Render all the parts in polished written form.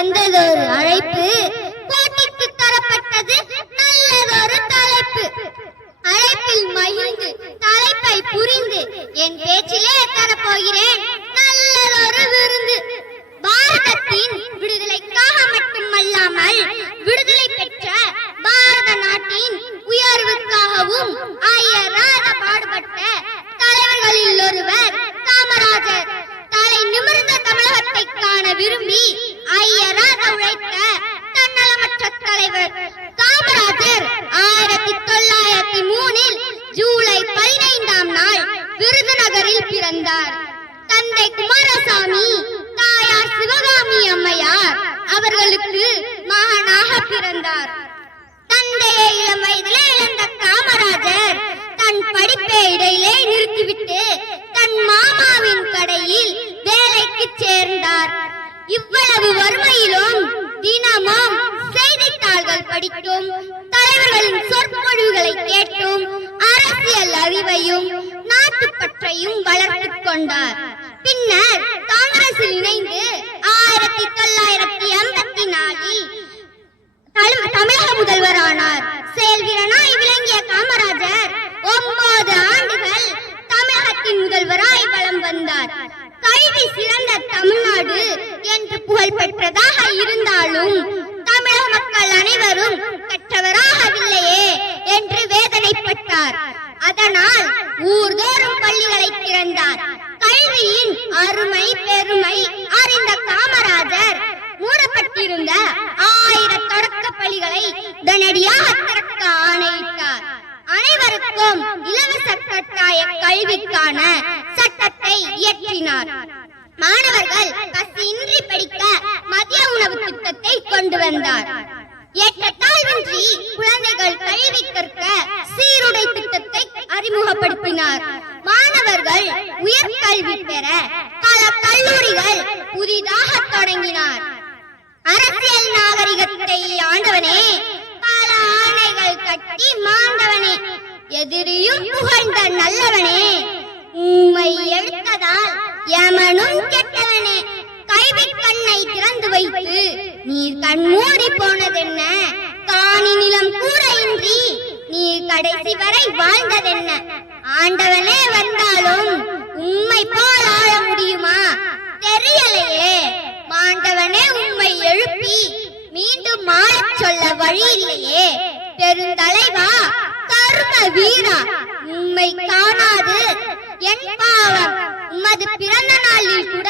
வந்ததொரு அழைப்பு, போட்டிக்கு தரப்பட்டது நல்லதொரு தலைப்பு. அழைப்பில் மகிழ்ந்து தலைப்பை புரிந்து என் பேச்சிலே தரப்போகிறேன் நல்லதொரு விருந்து. பாரதத்தின் விடுதலைக்காக மட்டுமல்லாமல் விடுதலை பெற்ற பாரத நாட்டின் உயர்வுக்காகவும் அயராத பாடுபட்ட தலைவர்களில் ஒருவர் காமராஜர். தலை நிமிர்ந்த தமிழகத்தை காண விரும்பி அயராத உழைத்த தன்னலமற்ற தலைவர் காமராஜர் 1903 ஜூலை 15ஆம் நாள் விருதுநகரில் பிறந்தார். தந்தை குமாரசாமி, தாயார் சிவகாமி அம்மையார் அவர்களுக்கு மகனாக பிறந்தார். தந்தையை இளம் வயதிலே இழந்த காமராஜர் தன் படிப்பை இடையிலே நிறுத்திவிட்டு தன் மாமாவின் கடையில் வேலைக்கு சேர்ந்தார். இவ்வளவு வறுமையிலும் தினமும் செய்தித்தாள்கள் படித்தும் தலைவர்களின் சொற்பொழிவுகளை கேட்டும் அரசியல் அறிவையும் நாட்டுப்பற்றையும் வளர்த்துக் கொண்டார். பின்னர் காங்கிரஸில் இணைந்து 1984 தமிழக முதல்வரானார். செயல்வீரனாய் விளங்கிய காமராஜர் 9 ஆண்டுகள் தமிழகத்தின் முதல்வராய் வலம் வந்தார். கல்வி சிறந்த தமிழ்நாடு என்று புகழ் பெற்றதாக இருந்தாலும் தமிழக மக்கள் அனைவரும் கற்றவராகவில்லையே என்று வேதனைப்பட்டார். அதனால் ஊர்தோறும் பள்ளிகளை திறந்தார். கல்வியின் அருமை பெருமை அறிந்த காமராஜர் மூடப்பட்டிருந்த 1000 தொடக்க பள்ளிகளை உடனடியாக திறக்க ஆணையிட்டார். அனைவருக்கும் இலவச கட்டாய கல்விக்கான சட்டத்தை இயற்றினார். மாணவர்கள் பசியின்றி படிக்க மதிய உணவு திட்டத்தை கொண்டு வந்தார். ஏற்றத்தாழ்வின்றி குழந்தைகள் கல்வி கற்க சீருடை திட்டத்தை அறிமுகப்படுத்தினார். மாணவர்கள் உயர்கல்வி பெற பல கல்லூரிகள் புதிதாக தொடங்கினார். அரசியல் நாகரிகத்தை ஆண்டவனே, பல ஆணைகள் கட்டி மாண்டவனே, எதிரியும் புகழ்ந்த நல்லவனே, உம்மை எழுத்ததால் யமனும் கெட்டவனே, கல்வி கண்ணை திறந்து வைத்து நீர் கண்மூடி போனதென்ன, காணி நிலம் கூட இன்றி நீர் கடைசி வரை வாழ்ந்ததென்ன, ஆண்டவனே வந்தாலும் உம்மை போல் ஆள முடியுமா தெரியலையே, மாண்டவனே உம்மை எழுப்பி மீண்டும் மாறச் சொல்ல வழி இல்லையே, பெருந்தலைவா கர்ம வீரா உம்மை காணாது என் பாவம், உமது பிறந்த நாளில் கூட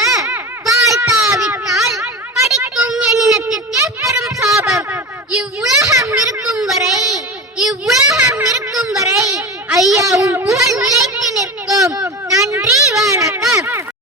வாழ்த்தாவிட்டால் படிக்கும் எண்ணினத்திற்கே பெரும் சாபம். இவ்வுலகம் இருக்கும் வரை ஐயா